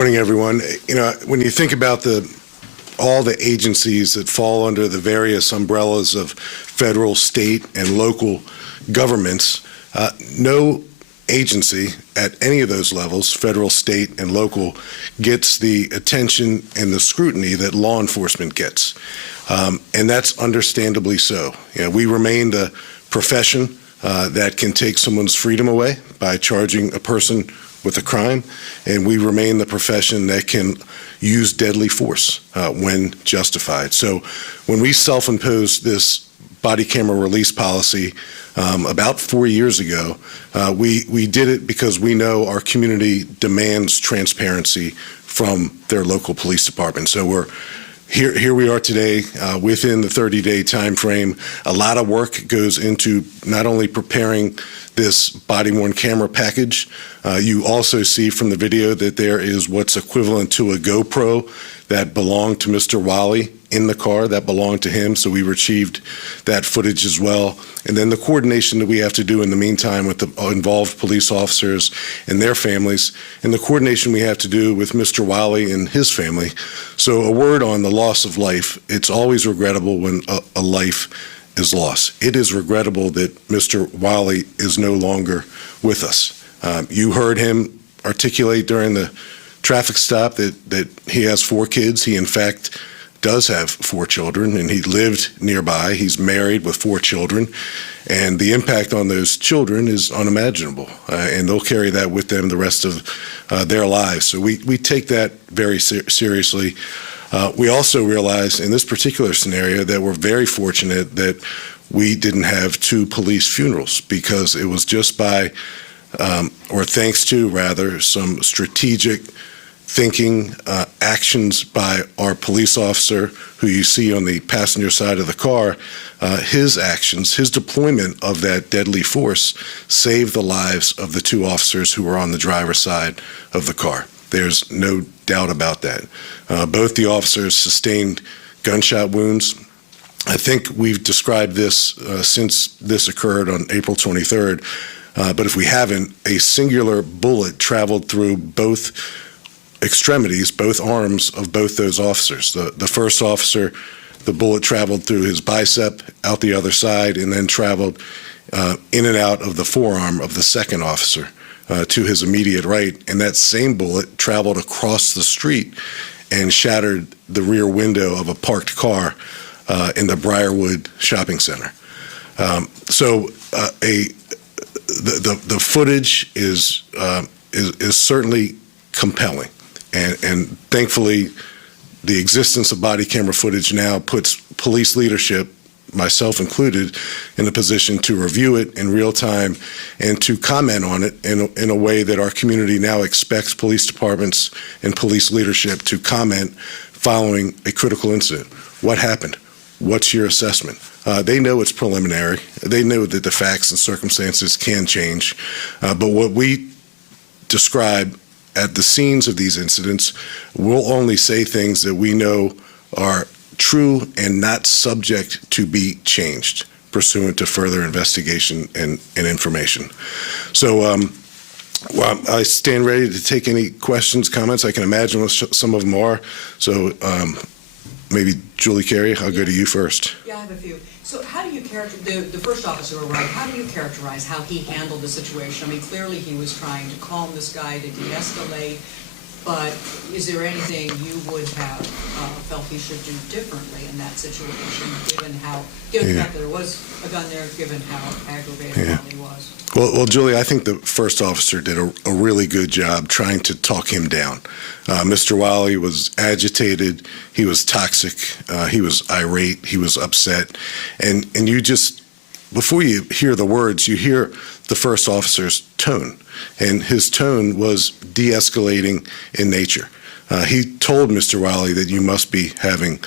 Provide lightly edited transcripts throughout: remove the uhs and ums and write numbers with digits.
Morning, everyone. You know, when you think about all the agencies that fall under the various umbrellas of federal, state, and local governments, no agency at any of those levels, federal, state, and local, gets the attention and the scrutiny that law enforcement gets. And that's understandably so. You know, we remain the profession that can take someone's freedom away by charging a person with a crime, and we remain the profession that can use deadly force when justified. So when we self-imposed this body camera release policy about 4 years ago, we did it because we know our community demands transparency from their local police department. So here we are today within the 30-day time frame. A lot of work goes into not only preparing this body-worn camera package. You also see from the video that there is what's equivalent to a GoPro that belonged to Mr. Wally in the car, that belonged to him, so we retrieved that footage as well. And then the coordination that we have to do in the meantime with the involved police officers and their families, and the coordination we have to do with Mr. Wally and his family. So a word on the loss of life. It's always regrettable when a life is lost. It is regrettable that Mr. Wally is no longer with us. You heard him articulate during the traffic stop that he has 4 kids. He, in fact, does have 4 children, and he lived nearby. He's married with 4 children, and the impact on those children is unimaginable, and they'll carry that with them the rest of their lives. So we take that very seriously. We also realize in this particular scenario that we're very fortunate that we didn't have 2 police funerals, because it was just by, or thanks to rather, some strategic thinking, actions by our police officer, who you see on the passenger side of the car. His actions, his deployment of that deadly force saved the lives of the 2 officers who were on the driver's side of the car. There's no doubt about that. Both the officers sustained gunshot wounds. I think we've described this since this occurred on April 23rd, but if we haven't, a singular bullet traveled through both extremities, both arms of both those officers. The first officer, the bullet traveled through his bicep, out the other side, and then traveled in and out of the forearm of the second officer to his immediate right. And that same bullet traveled across the street and shattered the rear window of a parked car in the Briarwood shopping center. The footage is certainly compelling. And thankfully, the existence of body camera footage now puts police leadership, myself included, in a position to review it in real time and to comment on it in a way that our community now expects police departments and police leadership to comment following a critical incident. What happened? What's your assessment? They know it's preliminary. They know that the facts and circumstances can change. But what we describe at the scenes of these incidents, we'll only say things that we know are true and not subject to be changed pursuant to further investigation and information. So well, I stand ready to take any questions, comments. I can imagine what some of them are. So maybe Julie Carey, I'll go to you first. Yeah, I have a few. So how do you characterize, the first officer arrived, how do you characterize how he handled the situation? I mean, clearly he was trying to calm this guy, to de-escalate, but is there anything you would have felt he should do differently in that situation, given the fact that there was a gun there, given how aggravated Wally was? Well, Julie, I think the first officer did a really good job trying to talk him down. Mr. Wally was agitated, he was toxic, he was irate, he was upset, and you just, before you hear the words, you hear the first officer's tone, and his tone was de-escalating in nature. He told Mr. Wally that you must be having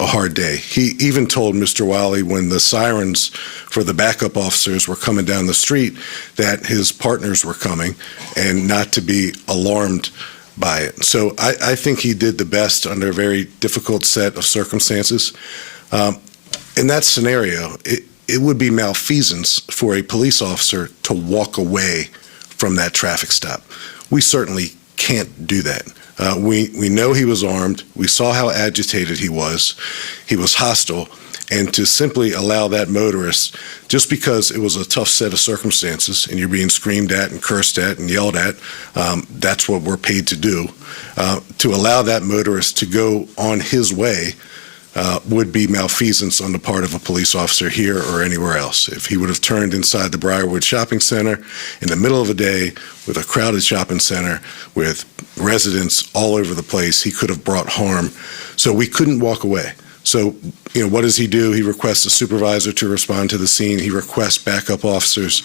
a hard day. He even told Mr. Wally, when the sirens for the backup officers were coming down the street, that his partners were coming and not to be alarmed by it. So I think he did the best under a very difficult set of circumstances. In that scenario, it would be malfeasance for a police officer to walk away from that traffic stop. We certainly can't do that. We know he was armed. We saw how agitated he was. He was hostile. And to simply allow that motorist, just because it was a tough set of circumstances and you're being screamed at and cursed at and yelled at, that's what we're paid to do. To allow that motorist to go on his way would be malfeasance on the part of a police officer here or anywhere else. If he would have turned inside the Briarwood Shopping Center in the middle of the day with a crowded shopping center with residents all over the place, he could have brought harm. So we couldn't walk away. So, what does he do? He requests a supervisor to respond to the scene. He requests backup officers,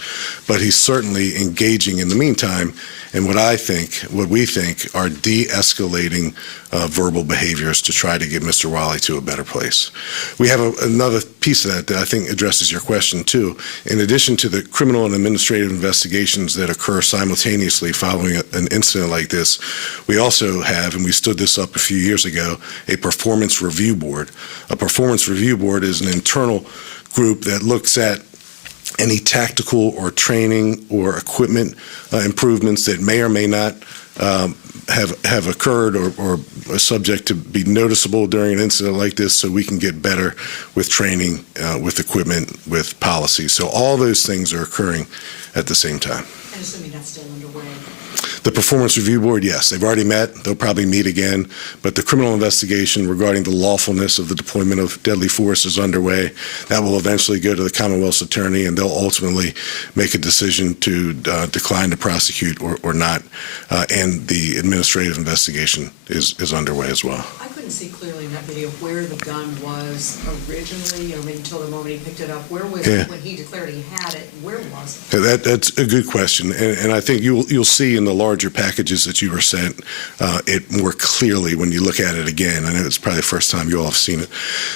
but he's certainly engaging in the meantime in what we think are de-escalating verbal behaviors to try to get Mr. Wiley to a better place. We have another piece of that I think addresses your question too. In addition to the criminal and administrative investigations that occur simultaneously following an incident like this, we also have, and we stood this up a few years ago, a performance review board. A performance review board is an internal group that looks at any tactical or training or equipment improvements that may or may not have occurred or are subject to be noticeable during an incident like this, so we can get better with training, with equipment, with policy. So all those things are occurring at the same time. And assuming that's still underway. The Performance Review Board, yes, they've already met. They'll probably meet again. But the criminal investigation regarding the lawfulness of the deployment of deadly force is underway. That will eventually go to the Commonwealth's attorney, and they'll ultimately make a decision to decline to prosecute or not. And the administrative investigation is underway as well. I couldn't see clearly in that video where the gun was originally, or maybe until the moment he picked it up. Where was it when he declared he had it? Where was it? That's a good question, and I think you'll see in the larger packages that you were sent it more clearly when you look at it again. I know it's probably the first time you all have seen it.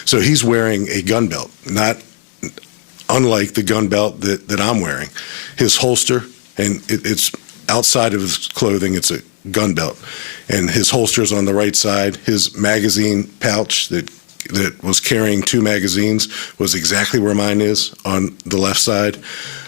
So he's wearing a gun belt, not unlike the gun belt that I'm wearing. His holster, and it's outside of his clothing, it's a gun belt. And his holster is on the right side. His magazine pouch that was carrying 2 magazines was exactly where mine is, on the left side.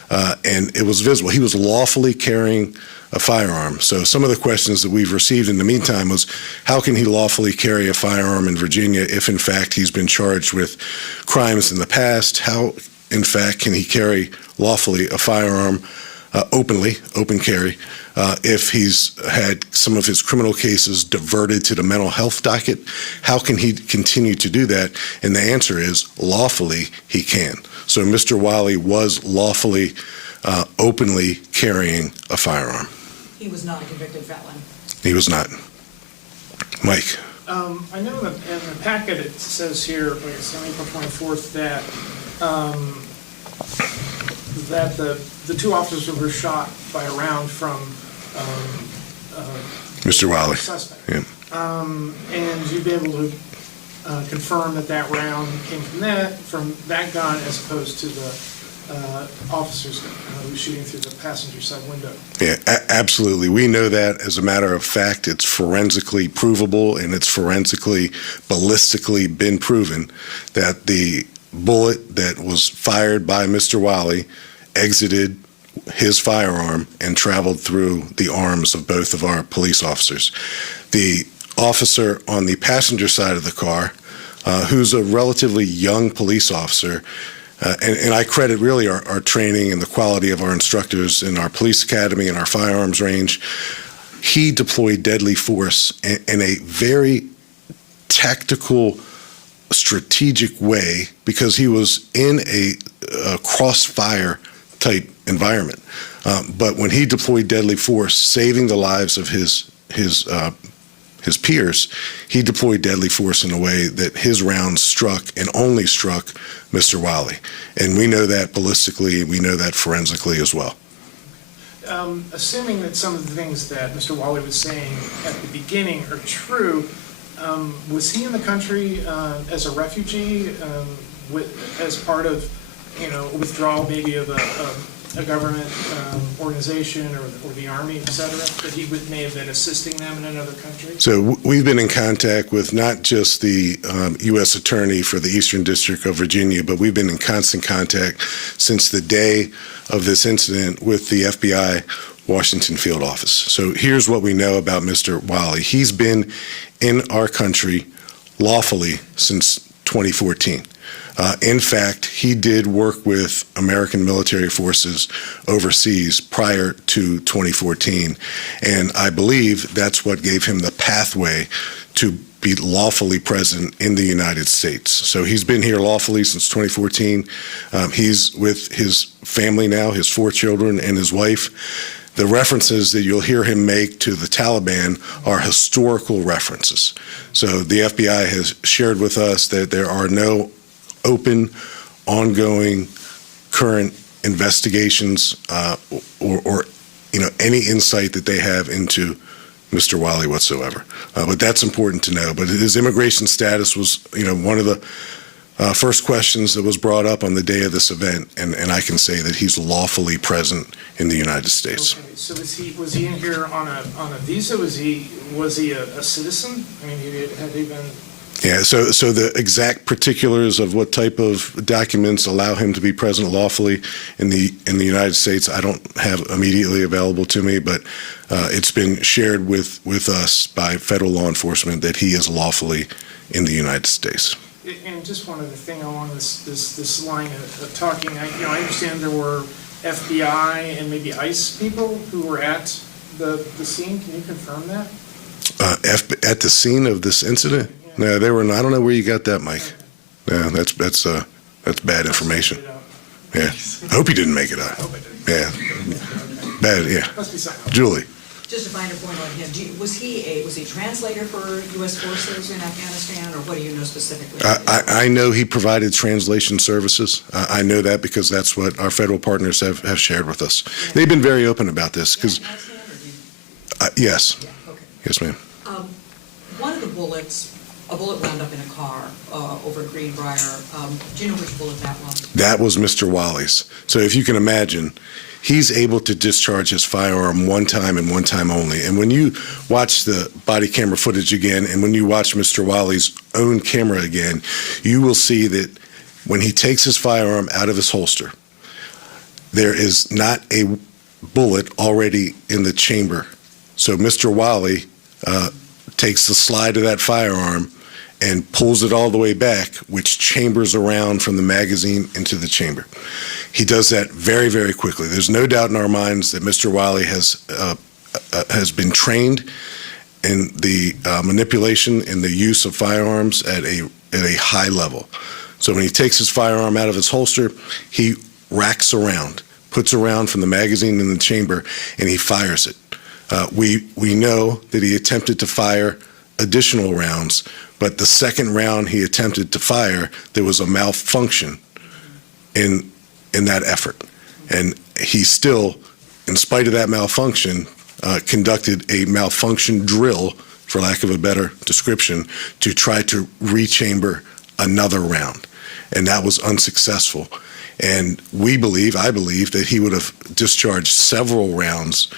And it was visible. He was lawfully carrying a firearm. So some of the questions that we've received in the meantime was, how can he lawfully carry a firearm in Virginia if, in fact, he's been charged with crimes in the past? How, in fact, can he carry lawfully a firearm open carry, if he's had some of his criminal cases diverted to the mental health docket? How can he continue to do that? And the answer is, lawfully, he can. So Mr. Wiley was lawfully, openly carrying a firearm. He was not a convicted felon. He was not. Mike. I know in the packet it says here, like it's on April 24th, that the 2 officers were shot by a round from Mr. Wiley. Suspect. Yeah. And you'd be able to confirm that round came from that gun, as opposed to the officers who were shooting through the passenger side window. Yeah, absolutely. We know that. As a matter of fact, it's forensically provable, and it's forensically, ballistically been proven that the bullet that was fired by Mr. Wiley exited his firearm and traveled through the arms of both of our police officers. The officer on the passenger side of the car, who's a relatively young police officer, and I credit really our training and the quality of our instructors in our police academy and our firearms range. He deployed deadly force in a very tactical, strategic way, because he was in a crossfire type environment. But when he deployed deadly force, saving the lives of his peers, he deployed deadly force in a way that his rounds struck, and only struck, Mr. Wiley. And we know that ballistically, we know that forensically as well. Assuming that some of the things that Mr. Wiley was saying at the beginning are true, was he in the country as a refugee, as part of, withdrawal maybe of a government organization or the Army, et cetera, that he may have been assisting them in another country? So we've been in contact with not just the U.S. Attorney for the Eastern District of Virginia, but we've been in constant contact since the day of this incident with the FBI, Washington field office. So here's what we know about Mr. Wiley. He's been in our country lawfully since 2014. In fact, he did work with American military forces overseas prior to 2014, and I believe that's what gave him the pathway to be lawfully present in the United States. So he's been here lawfully since 2014. He's with his family now, his 4 children and his wife. The references that you'll hear him make to the Taliban are historical references. So the FBI has shared with us that there are no open, ongoing, current investigations or any insight that they have into Mr. Wiley whatsoever. But that's important to know. But his immigration status was, one of the first questions that was brought up on the day of this event, and I can say that he's lawfully present in the United States. Okay, so was he in here on a visa? Was he a citizen? I mean, had he been? Yeah, so the exact particulars of what type of documents allow him to be present lawfully in the United States, I don't have immediately available to me, but it's been shared with us by federal law enforcement that he is lawfully in the United States. And just one other thing along this line of talking, I understand there were FBI and maybe ICE people who were at the scene. Can you confirm that? At the scene of this incident? No, they were not. I don't know where you got that, Mike. No, that's bad information. Yeah, I hope you didn't make it up. I hope I didn't. Yeah, bad. Yeah, Must be something. Julie. Just a finer point on him, was he a translator for U.S. forces in Afghanistan, or what do you know specifically? I know he provided translation services. I know that because that's what our federal partners have shared with us. Yeah. They've been very open about this. Because yes, Yeah, okay. yes, ma'am. One of the bullets, a bullet wound up in a car over at Greenbrier. Do you know which bullet that was? That was Mr. Wiley's. So if you can imagine, he's able to discharge his firearm one time and one time only. And when you watch the body camera footage again, and when you watch Mr. Wiley's own camera again, you will see that when he takes his firearm out of his holster, there is not a bullet already in the chamber. So Mr. Wiley takes the slide of that firearm and pulls it all the way back, which chambers around from the magazine into the chamber. He does that very, very quickly. There's no doubt in our minds that Mr. Wiley has been trained in the manipulation and the use of firearms at a high level. So when he takes his firearm out of his holster, he racks around, puts around from the magazine in the chamber, and he fires it. We know that he attempted to fire additional rounds, but the second round he attempted to fire, there was a malfunction in that effort. And he still, in spite of that malfunction, conducted a malfunction drill, for lack of a better description, to try to rechamber another round. And that was unsuccessful. And I believe that he would have discharged several rounds,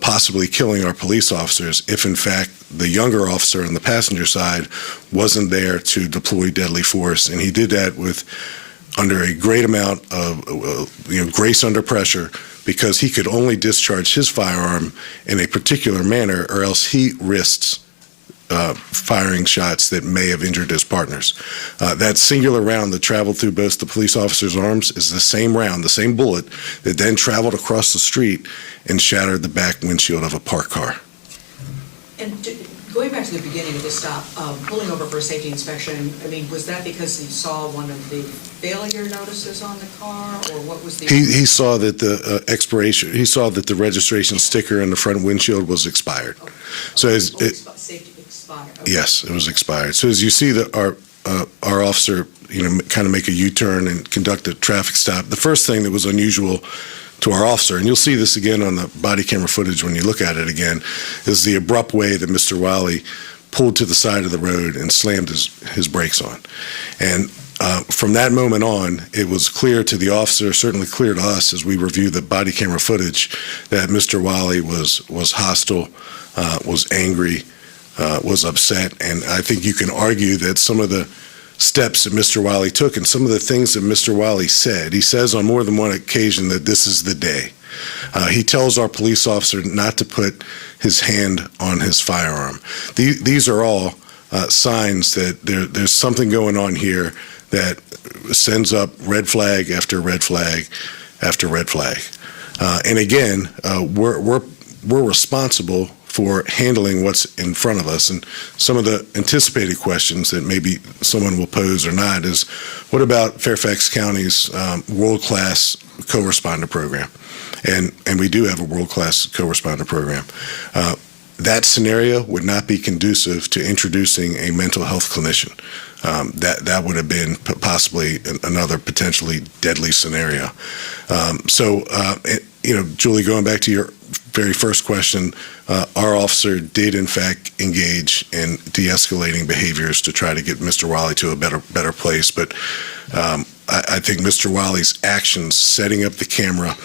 possibly killing our police officers if, in fact, the younger officer on the passenger side wasn't there to deploy deadly force. And he did that under a great amount of grace under pressure, because he could only discharge his firearm in a particular manner, or else he risks firing shots that may have injured his partners. That singular round that traveled through both the police officers' arms is the same round, the same bullet, that then traveled across the street and shattered the back windshield of a parked car. And going back to the beginning of the stop, pulling over for a safety inspection, I mean, was that because he saw one of the failure notices on the car, or what was the? He saw that the expiration. He saw that the registration sticker in the front windshield was expired. Okay. So Safety expired. Okay. yes, it was expired. So as you see that our officer, kind of make a U-turn and conduct a traffic stop, the first thing that was unusual to our officer, and you'll see this again on the body camera footage when you look at it again, is the abrupt way that Mr. Wiley pulled to the side of the road and slammed his brakes on. And from that moment on, it was clear to the officer, certainly clear to us as we review the body camera footage, that Mr. Wiley was hostile, was angry, was upset. And I think you can argue that some of the steps that Mr. Wiley took and some of the things that Mr. Wiley said, he says on more than one occasion that this is the day. He tells our police officer not to put his hand on his firearm. These are all signs that there's something going on here that sends up red flag after red flag after red flag. And again, we're responsible for handling what's in front of us. And some of the anticipated questions that maybe someone will pose or not is, what about Fairfax County's world-class co-responder program? And we do have a world-class co-responder program. That scenario would not be conducive to introducing a mental health clinician. That would have been possibly another potentially deadly scenario. Julie, going back to your very first question, our officer did in fact engage in de-escalating behaviors to try to get Mr. Wiley to a better place. But I think Mr. Wiley's actions, setting up the camera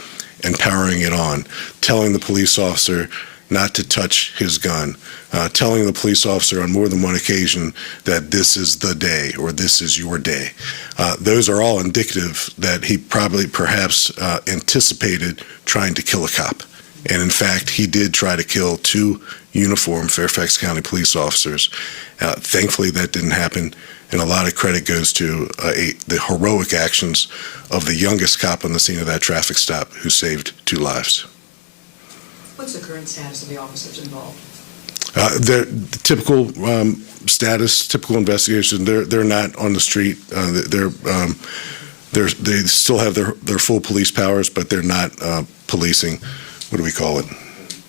and powering it on, telling the police officer not to touch his gun, telling the police officer on more than one occasion that this is the day or this is your day. Those are all indicative that he perhaps anticipated trying to kill a cop. And in fact, he did try to kill 2 uniformed Fairfax County police officers. Thankfully, that didn't happen. And a lot of credit goes to the heroic actions of the youngest cop on the scene of that traffic stop who saved 2 lives. What's the current status of the officers involved? The typical status, typical investigation. They're not on the street. They still have their full police powers, but they're not policing. What do we call it?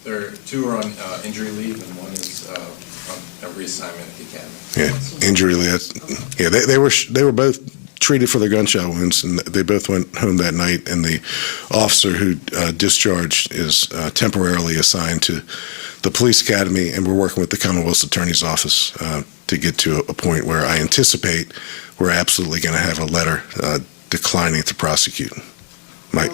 There 2 are on injury leave, and 1 is on a reassignment at the academy. Yeah, injury leave. Yeah, they were both treated for their gunshot wounds, and they both went home that night. And the officer who discharged is temporarily assigned to the police academy, and we're working with the Commonwealth Attorney's Office to get to a point where I anticipate we're absolutely going to have a letter declining to prosecute. Mike.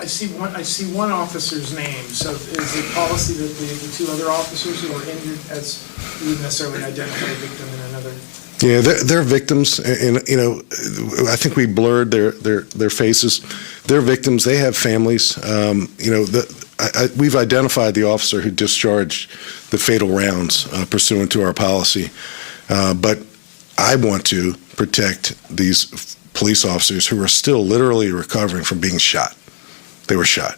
I see one officer's name. So is it policy that the 2 other officers who were injured, as you wouldn't necessarily identify a victim in another? Yeah, they're victims, and I think we blurred their faces. They're victims. They have families. We've identified the officer who discharged the fatal rounds pursuant to our policy, but I want to protect these police officers who are still literally recovering from being shot. They were shot,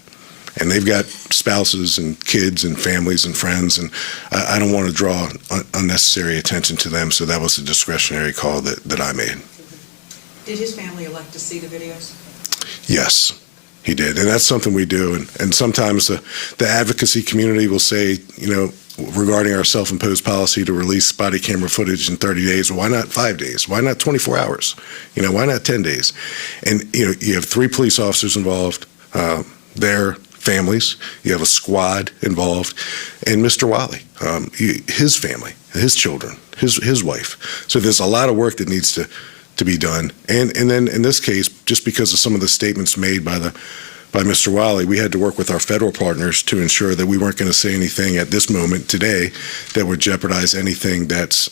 and they've got spouses and kids and families and friends, and I don't want to draw unnecessary attention to them, so that was a discretionary call that I made. Did his family elect to see the videos? Yes, he did, and that's something we do, and sometimes the advocacy community will say, regarding our self-imposed policy to release body camera footage in 30 days, well, why not 5 days? Why not 24 hours? Why not 10 days? And, you have 3 police officers involved, their families, you have a squad involved, and Mr. Wiley, his family, his children, his wife. So there's a lot of work that needs to be done. And then in this case, just because of some of the statements made by Mr. Wiley, we had to work with our federal partners to ensure that we weren't going to say anything at this moment today that would jeopardize anything that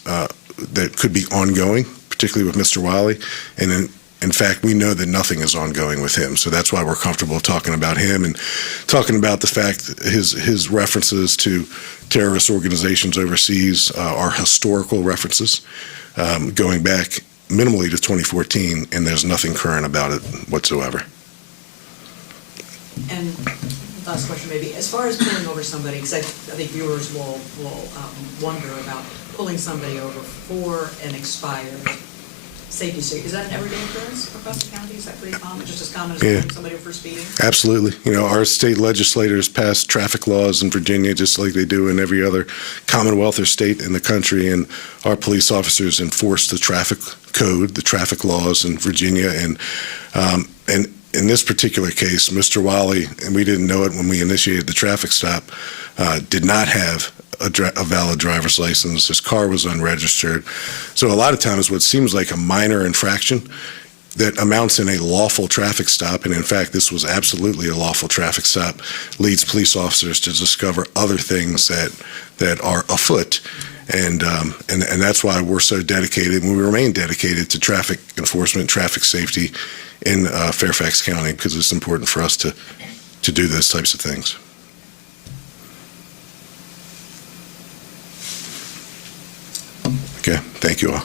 could be ongoing, particularly with Mr. Wiley. And in fact, we know that nothing is ongoing with him, so that's why we're comfortable talking about him and talking about the fact that his references to terrorist organizations overseas are historical references, going back minimally to 2014, and there's nothing current about it whatsoever. And last question maybe, as far as pulling over somebody, because I think viewers will wonder about pulling somebody over for an expired safety suit. Is that an everyday occurrence across the county? Is that pretty common, just as common as pulling somebody over for speeding? Absolutely. Our state legislators pass traffic laws in Virginia just like they do in every other commonwealth or state in the country, and our police officers enforce the traffic code, the traffic laws in Virginia. And in this particular case, Mr. Wiley, and we didn't know it when we initiated the traffic stop, did not have a valid driver's license. His car was unregistered. So a lot of times what seems like a minor infraction that amounts in a lawful traffic stop, and in fact this was absolutely a lawful traffic stop, leads police officers to discover other things that are afoot. And that's why we're so dedicated, and we remain dedicated to traffic enforcement, traffic safety in Fairfax County, because it's important for us to to do those types of things. Okay, thank you all.